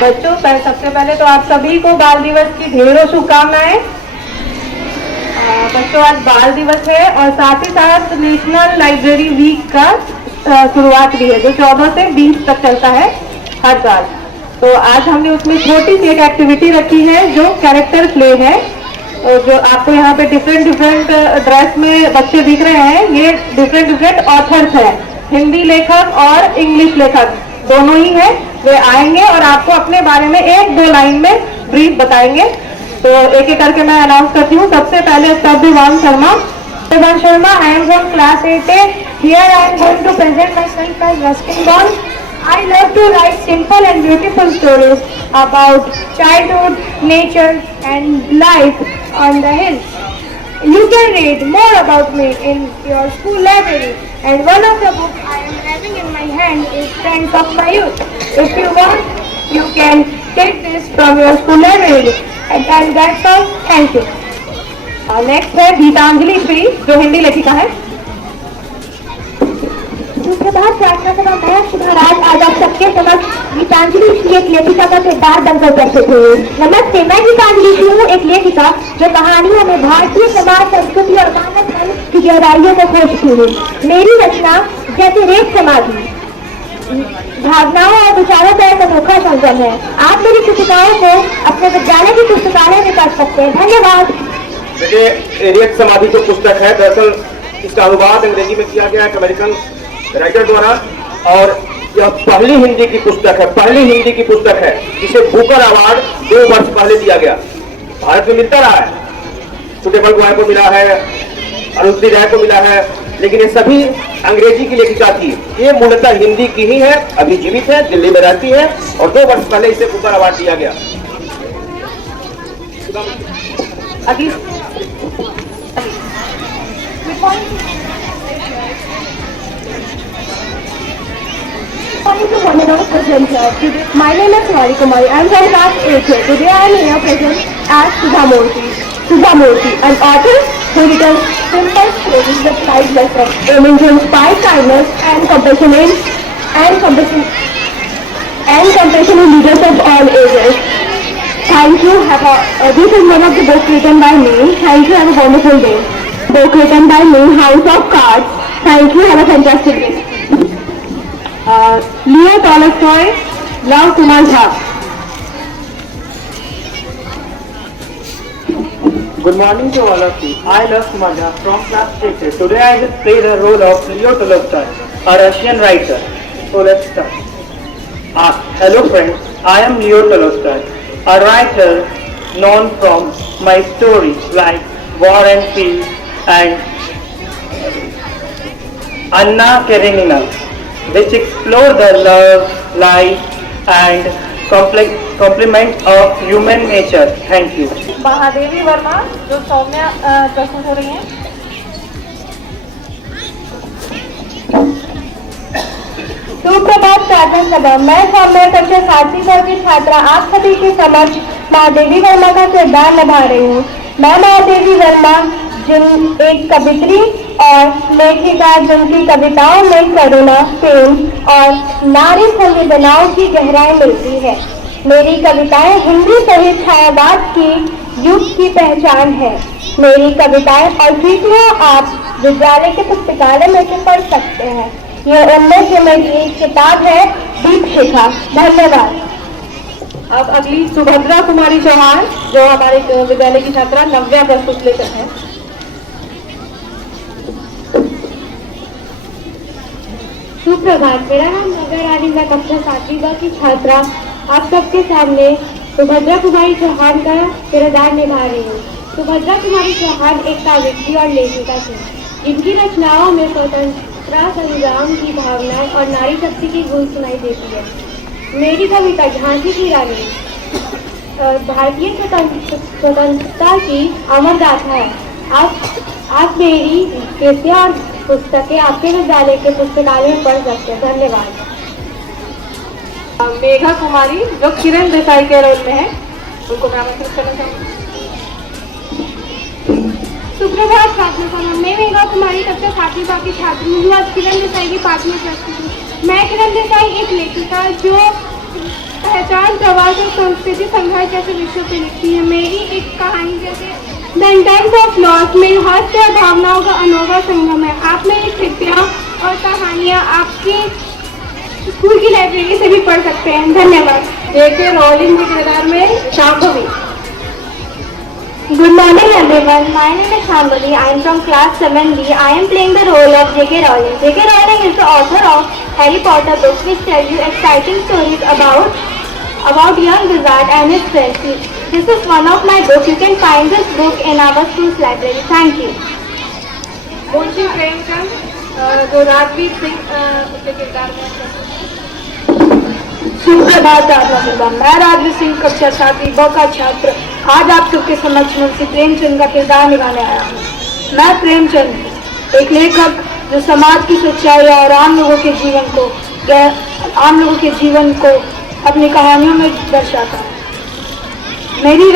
बच्चों, सबसे पहले तो आप सभी को बाल दिवस की ढेरों शुभकामनाएं। बच्चों, आज बाल दिवस है और साथ ही साथ नेशनल लाइब्रेरी वीक का शुरुआत भी है, जो 14 से 20 तक चलता है हर साल। तो आज हमने उसमें छोटी सी एक एक्टिविटी रखी है जो कैरेक्टर प्ले है। जो आपको यहाँ पे डिफरेंट ड्रेस में बच्चे दिख रहे हैं, ये डिफरेंट ऑथर्स हैं, हिंदी लेखक और इंग्लिश लेखक दोनों ही है। वे आएंगे और आपको अपने बारे में 1-2 लाइन में ब्रीफ बताएंगे। तो एक एक करके मैं अनाउंस करती हूँ। सबसे पहले Satyavan Sharma. Satyavan Sharma, I am from class 8A. Here I am going to present myself as Ruskin Bond. I love to write simple and beautiful stories about childhood, nature and life on the hills. You can read more about me in your school library, and one of the books I am having in my hand is Friends of My Youth. If you want, you can take this from your school library. And that's all. Thank you. Next है गीतांजलि श्री, जो हिंदी लेखिका है। सुप्रभात प्रार्थना सभा, मैं सुधाराज आज आप सबके समक्ष गीतांजलि श्री एक लेखिका का किरदार बनकर प्रस्तुत हुई। नमस्ते, मैं गीतांजलि श्री हूँ, एक लेखिका जो कहानियों में भारतीय समाज, संस्कृति और मानव धर्म की गहराइयों को खोजती हूँ। मेरी रचना जैसे रेत समाधि भावनाओं और विचारों का एक अनोखा संगम है। आप मेरी पुस्तिकाओं को अपने विद्यालय की पुस्तकालय में पढ़ सकते हैं। धन्यवाद। देखिए, रेत समाधि जो पुस्तक है, दरअसल इसका अनुवाद अंग्रेजी में किया गया है अमेरिकन राइटर द्वारा, और यह पहली हिंदी की पुस्तक है, जिसे बुकर अवार्ड 2 वर्ष पहले दिया गया। भारत में मिलता रहा है, सुटेबल गोयल को मिला है, अरुंधति राय को मिला है, लेकिन ये सभी अंग्रेजी की लेखिका थी। ये मूलतः हिंदी की ही है, अभी जीवित है, दिल्ली में रहती है और 2 वर्ष पहले इसे बुकर अवार्ड दिया गया। My name is Kumari Kumari. I am from class 8A. Today I am here present as Sudhamurthy, an author who written simple stories with life lessons, aiming to inspire kindness and compassion in leaders of all ages. Thank you. This is one of the books written by me. Thank you. Have a wonderful day. Book written by me, House of Cards. Thank you. Have a fantastic day. Leo Tolstoy, love Kumar Jha. Good morning to all of you. I love Kumar Jha from class 8A. Today I will play the role of Leo Tolstoy, a Russian writer. So let's start. Hello friends, I am Leo Tolstoy, a writer known from my stories like War and Peace and Anna Karenina, which explore the love, life and complement of human nature. Thank you. Mahadevi Verma, जो सौम्या प्रस्तुत हो रही हैं। सुप्रभात प्रार्थना सभा, मैं सौम्या कक्षा 7वीं की छात्रा आप सभी के समक्ष महादेवी वर्मा का किरदार निभा रही हूँ। मैं महादेवी वर्मा एक कवित्री और लेखिका, जिनकी कविताओं में करुणा, प्रेम और नारी संवेदनाओं की गहराई मिलती है। मेरी कविताएं हिंदी सहित छायावाद की युग की पहचान है। मेरी कविताएं और कृतियां आप विद्यालय के पुस्तकालय में से पढ़ सकते हैं। ये उनमें से मेरी एक किताब है, दीपशिखा। धन्यवाद। अब अगली सुभद्रा कुमारी चौहान, जो हमारे विद्यालय की छात्रा नव्या प्रस्तुत लेकर है। सुप्रभात, मेरा नाम नव्या रानी, मैं कक्षा 7वीं की छात्रा आप सबके सामने सुभद्रा कुमारी चौहान का किरदार निभा रही हूँ। सुभद्रा कुमारी चौहान एक काव्यित्री और लेखिका थी, जिनकी रचनाओं में स्वतंत्रता संग्राम की भावना और नारी शक्ति की गूंज सुनाई देती है। मेरी कविता झांसी की रानी भारतीय स्वतंत्रता की अमर गाथा है। आप मेरी कृतियां और पुस्तकें आपके विद्यालय के पुस्तकालय में पढ़ सकते हैं। धन्यवाद। मेघा कुमारी, जो किरण देसाई के रोल में है, उनको मैं आमंत्रित करना चाहूँगी। सुप्रभात छात्र सभा। मैं मेघा कुमारी कक्षा 7वीं बाकी छात्र हूँ जो आज किरण देसाई की पाठ में प्रस्तुत हूँ। मैं किरण देसाई एक लेखिका जो पहचान, प्रवास और संस्कृति संघर्ष जैसे विषयों पर लिखती है। मेरी एक कहानी जैसे द इंटेंस ऑफ लॉस मेरी हास्य और भावनाओं का अनोखा संगम है। आप मेरी कृतियाँ और कहानियाँ आपकी स्कूल की लाइब्रेरी से भी पढ़ सकते हैं। धन्यवाद। J.K. रॉलिंग के किरदार में Shambhavi. Good morning everyone. My name is Shambhavi. I am from class 7B. I am playing the role of J.K. Rowling. J.K. Rowling is the author of Harry Potter books which tell you exciting stories about young wizard and his friends. This is one of my books. You can find this book in our school's library. Thank you. Munshi Premchand जो राजवीर सिंह के किरदार में। सुप्रभात छात्र सभा। मैं राजवीर सिंह कक्षा 7वीं ब का छात्र आज आप सबके समक्ष मुंशी प्रेमचंद का किरदार निभाने आया हूँ। मैं प्रेमचंद एक लेखक जो समाज की सच्चाई और आम लोगों के जीवन को अपनी कहानियों में दर्शाता है। मेरी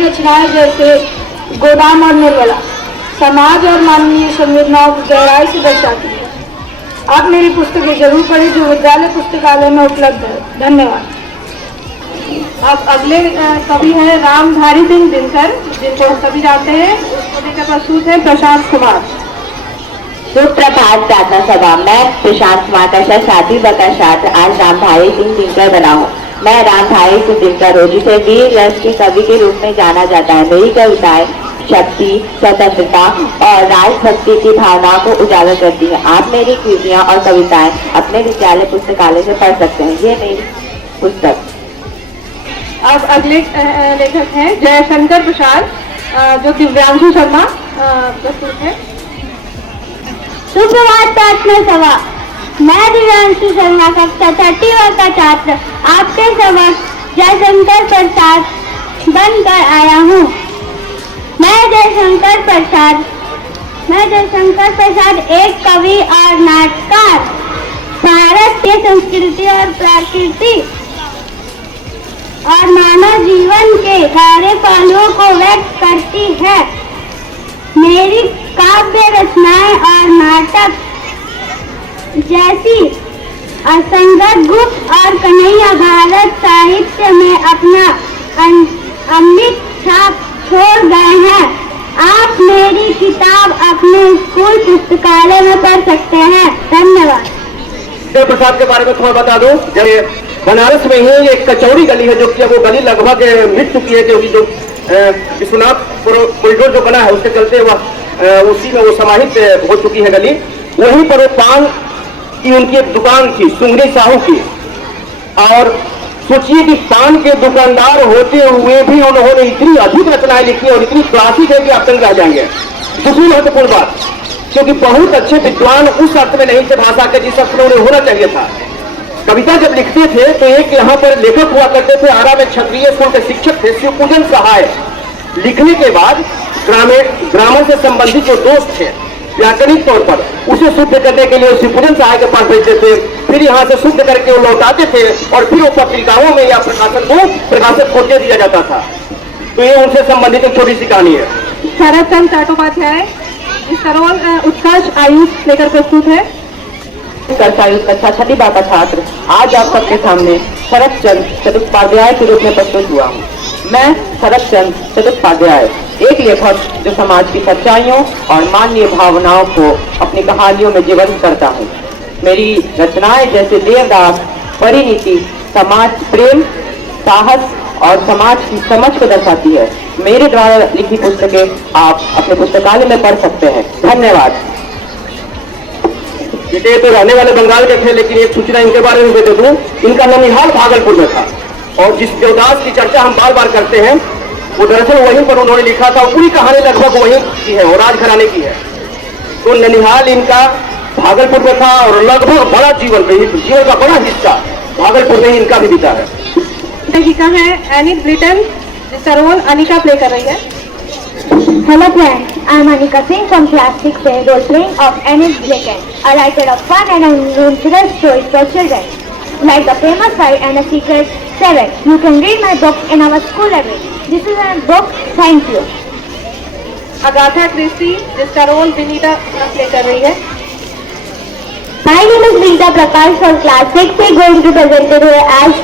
रचनाएं जैसे गोदाम और निर्मला समाज और मानवीय संवेदनाओं को गहराई से दर्शाती है। आप मेरी पुस्तकें जरूर पढ़ें जो विद्यालय पुस्तकालय में उपलब्ध है। धन्यवाद। अब अगले कवि हैं रामधारी सिंह दिनकर, जिनको हम सभी जानते हैं। उसको लेकर प्रस्तुत है प्रशांत कुमार। सुप्रभात प्रार्थना सभा। मैं प्रशांत कुमार कक्षा 7वीं ब का छात्र आज रामधारी सिंह दिनकर बना हूँ। मैं रामधारी सिंह दिनकर हूँ जिसे वीर रस के कवि के रूप में जाना जाता है। मेरी कविताएं शक्ति, स्वतंत्रता और राजभक्ति की भावनाओं को उजागर करती है। आप मेरी कृतियाँ और कविताएं अपने विद्यालय पुस्तकालय से पढ़ सकते हैं। ये मेरी पुस्तक। अब अगले लेखक हैं जयशंकर प्रसाद, जो दिव्यांशु शर्मा प्रस्तुत है। सुप्रभात प्रार्थना सभा। मैं दिव्यांशु शर्मा कक्षा 6वीं व का छात्र आपके समक्ष जयशंकर प्रसाद बनकर आया हूँ। मैं जयशंकर प्रसाद एक कवि और नाटककार भारत की संस्कृति और प्रकृति और मानव जीवन के गहरे पहलुओं को व्यक्त करती है। मेरी काव्य रचनाएं और नाटक जैसी असंगत गुप्त और कन्हैया भारत साहित्य में अपना अमिट छाप छोड़ गए हैं। आप मेरी किताब अपने स्कूल पुस्तकालय में पढ़ सकते हैं। धन्यवाद। देव प्रसाद के बारे में थोड़ा बता दूं। जब बनारस में ही एक कचौड़ी गली है जो कि वो गली लगभग मिट चुकी है, क्योंकि जो विश्वनाथ कॉरिडोर जो बना है उसके चलते वह उसी में वो समाहित हो चुकी है गली। वहीं पर वो पान की उनकी एक दुकान थी सुंगरी साहू की, और सोचिए कि पान के दुकानदार होते हुए भी उन्होंने इतनी अधिक रचनाएं लिखी और इतनी क्लासिक है कि आप तंग रह जाएंगे। दूसरी महत्वपूर्ण बात, क्योंकि बहुत अच्छे विद्वान उस अर्थ में नहीं थे भाषा के जिस अर्थ में उन्हें होना चाहिए था। कविता जब लिखते थे तो एक यहाँ पर लेखक हुआ करते थे, आरा में क्षत्रिय स्कूल के शिक्षक थे शिवपूजन सहाय। लिखने के बाद ग्रामर से संबंधित जो दोस्त थे व्याकरणिक तौर पर उसे शुद्ध करने के लिए शिवपूजन सहाय के पास भेजते थे, फिर यहाँ से शुद्ध करके वो लौटाते थे और फिर वो पत्रिकाओं में या प्रकाशन को प्रकाशित होते दिया जाता था। तो ये उनसे संबंधित एक छोटी सी कहानी है। शरद चंद्र चट्टोपाध्याय इस तरह उत्कर्ष आयुष लेकर प्रस्तुत है। कक्षा 6वीं ब का छात्र आज आप सबके सामने शरद चंद्र चट्टोपाध्याय के रूप में प्रस्तुत हुआ हूँ। मैं शरद चंद्र चट्टोपाध्याय एक लेखक जो समाज की सच्चाइयों और मानवीय भावनाओं को अपनी कहानियों में जीवंत करता हूँ। मेरी रचनाएं जैसे देवदास, परिणीति, समाज प्रेम, साहस और समाज की समझ को दर्शाती है। मेरे द्वारा लिखी पुस्तकें आप अपने पुस्तकालय में पढ़ सकते हैं। धन्यवाद। ये तो रहने वाले बंगाल के थे, लेकिन एक सूचना इनके बारे में दे दूं। इनका ननिहाल भागलपुर में था, और जिस देवदास की चर्चा हम बार बार करते हैं वो दरअसल वहीं पर उन्होंने लिखा था। पूरी कहानी लगभग वहीं की है और राजघराने की है। तो ननिहाल इनका भागलपुर में था और लगभग बड़ा जीवन का बड़ा हिस्सा भागलपुर में ही इनका भी बीता है। लेखिका है एनी ब्रिटन, जिसका रोल अनिका प्ले कर रही है। Hello friends, I am Anika Singh from class 6A, role playing of Enid Blyton, a writer of fun and adventurous stories for children, like The Famous Five and The Secret 7. You can read my book in our school library. This is a book. Thank you. Agatha Christie, जिसका role Vinita play कर रही है। My name is Vinita Prakash from class 6. We are going to present today as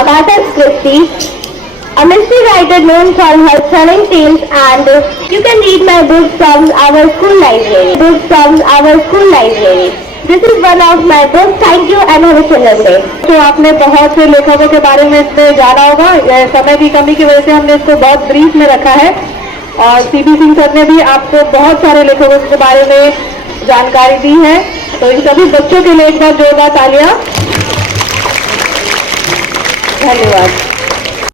Agatha Christie, a mystery writer known for her stunning tales, and you can read my books from our school library. This is one of my books. Thank you and have a children's day. तो आपने बहुत से लेखकों के बारे में इसमें जाना होगा। समय की कमी की वजह से हमने इसको बहुत ब्रीफ में रखा है, और सीबी सिंह सर ने भी आपको बहुत सारे लेखकों के बारे में जानकारी दी है। तो इन सभी बच्चों के लिए एक बार जोरदार तालियां। धन्यवाद।